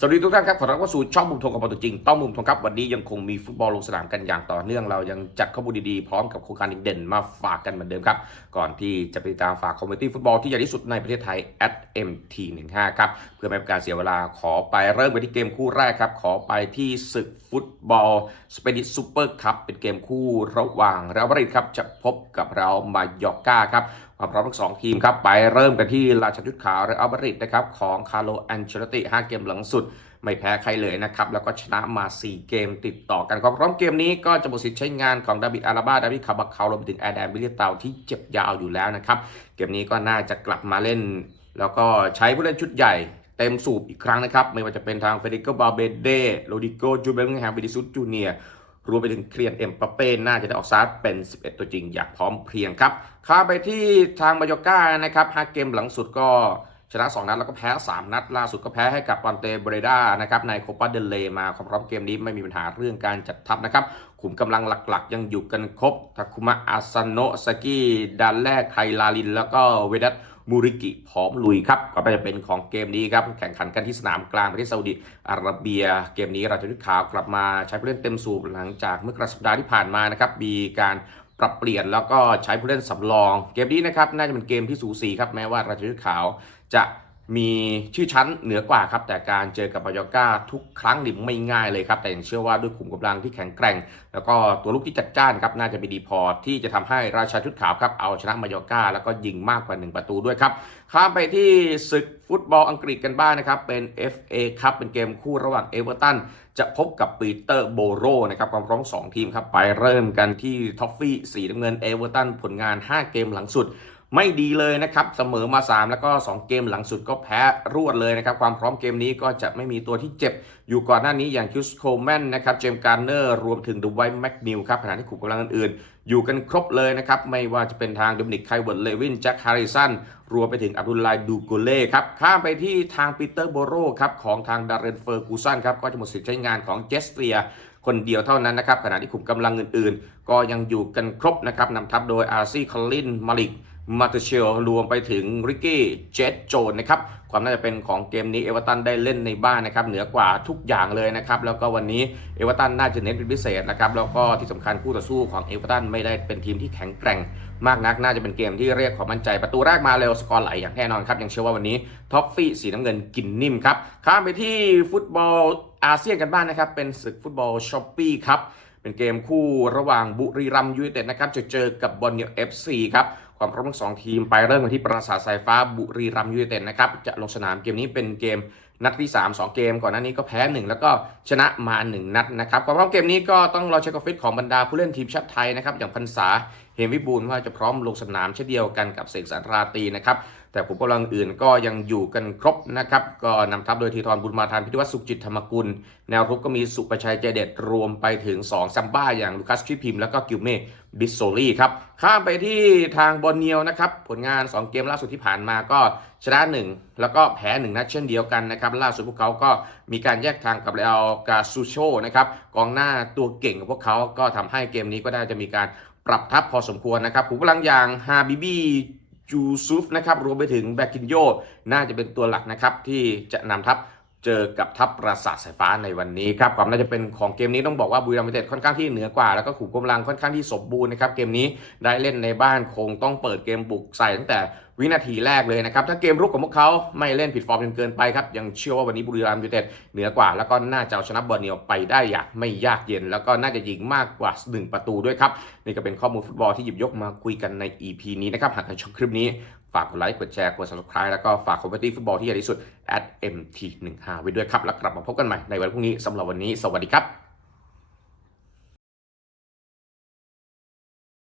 สวัสดีทุกท่านครับ ขอต้อนรับเข้าสู่ช่องมุมทงกับประตูจริง ต้องมุมทงครับ วันนี้ยังคงมีฟุตบอลลงสนามกันอย่างต่อเนื่อง เรายังจัดข้อมูลดีๆ พร้อมกับโครงการเด่นๆมาฝากกันเหมือนเดิมครับ ก่อนที่จะไปติดตามฝากคอมมูนิตี้ฟุตบอลที่ใหญ่ที่สุดในประเทศไทย @mt15 ครับ เพื่อไม่เป็นการเสียเวลาขอไปเริ่มกันที่เกมคู่แรกครับ ขอไปที่ศึกฟุตบอลสเปนิชซูเปอร์คัพเป็นเกมคู่ระหว่างเรอัลมาดริดครับจะพบกับเรามายอร์กาครับ ความพร้อมทั้งสองทีมครับ ไปเริ่มกันที่ราชยุทธขาวเรอัลมาดริดนะครับของคาร์โลแอนเชลติ5เกมหลังสุด ไม่แพ้ใครเลยนะครับ แล้วก็ชนะมา 4 เกมติดต่อกันความพร้อมเกมนี้ก็จะหมดสิทธิ์ใช้งานของดาวิดอาราบาดาวิดคาบักเขารวมไปถึงแอดแดนวิลเลียเตาที่เจ็บยาวอยู่แล้วนะครับเกมนี้ก็น่าจะกลับมาเล่น แล้วก็ใช้ผู้เล่นชุดใหญ่เต็มสูบอีกครั้งนะครับ ไม่ว่าจะเป็นทางเฟเดริโกบาเบเดโรดิโกจูเบลแฮมวิดิซุสจูเนียร รวมไปถึงเคลียนเอ็มปาเป้น่าจะได้ออกสตาร์ทเป็น 11 ตัวจริงอยางพร้อมเพรียงครับข้าไปที่ทางมายอก้านะครับฮาเกมหลังสุดก็ชนะ 2 นัด แล้วก็แพ้ 3 นัด ล่าสุดก็แพ้ให้กับปอนเตเบรดานะครับในโคปาเดเลมาความพร้อมเกมนี้ไม่มีปัญหาเรื่องการจัดทัพนะครับขุมกำลังหลักๆ ยังอยู่กันครบทาคุมะอาซาโนะสกิดันแรกไคลาลิน แล้วก็เวดัต มูริกิพร้อมลุยครับก็จะเป็นของเกมนี้ครับแข่งขันกันที่สนามกลางประเทศซาอุดิอาระเบีย เกมนี้ราชทุกข่าวกลับมาใช้ผู้เล่นเต็มสูบหลังจากเมื่อกลางสัปดาห์ที่ผ่านมานะครับมีการปรับเปลี่ยนแล้วก็ใช้ผู้เล่นสำรอง เกมนี้นะครับน่าจะเป็นเกมที่สูสีครับแม้ว่าราชบุรีขาวจะ มีชื่อชั้นเหนือกว่าครับ แต่การเจอกับบายอก้าทุกครั้งนี่ไม่ง่ายเลยครับ แต่ยังเชื่อว่าด้วยขุมกำลังที่แข็งแกร่ง แล้วก็ตัวลูกที่จัดจ้านครับน่าจะมีดีพอที่จะทำให้ราชาชุดขาวครับเอาชนะมายอก้าแล้วก็ยิงมากกว่า 1 ประตูด้วยครับ ข้ามไปที่ศึกฟุตบอลอังกฤษกันบ้างนะครับ เป็น FA ครับเป็นเกมคู่ระหว่างเอเวอร์ตันจะพบกับปีเตอร์โบโรนะครับความพร้อม2ทีมครับไปเริ่มกันที่ท็อฟฟี่สีน้ำเงินเอเวอร์ตันผลงาน 5 เกมหลังสุด ไม่ดีเลยนะครับเสมอมา 3 แล้วก็ 2 เกมหลังสุดก็แพ้รวดเลยนะครับ ความพร้อมเกมนี้ก็จะไม่มีตัวที่เจ็บ อยู่ก่อนหน้านี้อย่างคิวสโคลแมนนะครับเจมส์การ์เนอร์รวมถึงดูไวแม็กนิวครับขณะที่ขุมกำลังอื่นๆ อยู่กันครบเลยนะครับ ไม่ว่าจะเป็นทางดมินิกไคเวิร์ดเลวินแจ็คฮาริสันรวมไปถึงอับดุลไลดูโกเล่ครับข้ามไปที่ทางปีเตอร์โบโรครับของทางดารเรนเฟอร์กูสันครับก็จะหมดสิทธิ์ใช้งานของเจสเตียคนเดียวเท่านั้นนะครับขณะที่ขุมกำลังอื่นๆ ก็ยังอยู่กันครบนะครับนำทัพโดยอาร์ซี่คอลลินมาลิก มาเตเชลรวมไปถึงริกกี้เจตโจนนะครับความน่าจะเป็นของเกมนี้เอเวอร์ตันได้เล่นในบ้านนะครับเหนือกว่าทุกอย่างเลยนะครับแล้วก็วันนี้เอเวอร์ตันน่าจะเน้นเป็นพิเศษนะครับแล้วก็ที่สำคัญคู่ต่อสู้ของเอเวอร์ตันไม่ได้เป็นทีมที่แข็งแกร่งมากนักน่าจะเป็นเกมที่เรียกความมั่นใจประตูแรกมาเร็วสกอร์ไหลอย่างแน่นอนครับยังเชื่อว่าวันนี้ท็อฟฟี่สีน้ำเงินกินนิ่มครับข้ามไปที่ฟุตบอลอาเซียนกันบ้างนะครับเป็นศึกฟุตบอลช้อปปี้ครับ เป็นเกมคู่ระหว่างบุรีรัมย์ยูไนเต็ดนะครับจะเจอกับบอลเนียเอฟซีครับความพร้อมทั้งสองทีมไปเริ่มกันที่ปราสาทสายฟ้าบุรีรัมย์ยูไนเต็ดนะครับจะลงสนามเกมนี้เป็นเกมนัดที่ 3 2 เกมก่อนหน้านี้ก็แพ้ 1 แล้วก็ชนะมา 1 นัดนะครับความพร้อมเกมนี้ก็ต้องรอเช็คกอฟิตของบรรดาผู้เล่นทีมชาติไทยนะครับอย่างพันษาเฮมวิบูลว่าจะพร้อมลงสนามเช่นเดียวกันกับเสกสรรราตีนะครับ แต่ผมกำลังอื่นก็ยังอยู่กันครบนะครับ ก็นำทัพโดยธีทรบุญมาทานพิทวัฒน์สุขจิตธรรมกุล แนวรุกก็มีสุประชัยใจเด็ดรวมไปถึง 2 ซัมบ้าอย่างลูคัสชิพิมแล้วก็กิวเม่บิสโซลี่ครับ ข้ามไปที่ทางบอลเนียวนะครับ ผลงาน 2 เกมล่าสุดที่ผ่านมาก็ชนะ 1 แล้วก็แพ้1นัดเช่นเดียวกันนะครับ ล่าสุดพวกเขาก็มีการแยกทางกับเลอกาซูโชนะครับกองหน้าตัวเก่งของพวกเขาก็ทำให้เกมนี้ก็ได้จะมีการปรับทัพพอสมควรนะครับผู้กำลังอย่างฮาบิบี จูซุฟนะครับรวมไปถึงแบกินโยน่าจะเป็นตัวหลักนะครับที่จะนำทัพเจอกับทัพปราสาทสายฟ้าในวันนี้ครับความน่าจะเป็นของเกมนี้ต้องบอกว่าบุรีรัมย์ยูไนเต็ดค่อนข้างที่เหนือกว่า แล้วก็ขู่กำลังค่อนข้างที่สมบูรณ์นะครับเกมนี้ได้เล่นในบ้านคงต้องเปิดเกมบุกใส่ตั้งแต่ วินาทีแรกเลยนะครับ ถ้าเกมรุกของพวกเขาไม่เล่นผิดฟอร์มจนเกินไปครับ ยังเชื่อว่าวันนี้บุรีรัมย์ยูไนเต็ดเหนือกว่า แล้วก็น่าจะเอาชนะบอร์เนียวไปได้อย่างไม่ยากเย็น แล้วก็น่าจะยิงมากกว่า 1 ประตูด้วยครับ นี่ก็เป็นข้อมูลฟุตบอลที่หยิบยกมาคุยกันใน EP นี้นะครับ หากใครชอบคลิปนี้ ฝากกดไลค์ กดแชร์ กด subscribe แล้วก็ฝากคอมเมนต์ฟุตบอลที่ใหญ่ที่สุด at mt15 ไว้ด้วยครับ แล้วกลับมาพบกันใหม่ในวันพรุ่งนี้สำหรับวันนี้ สวัสดีครับ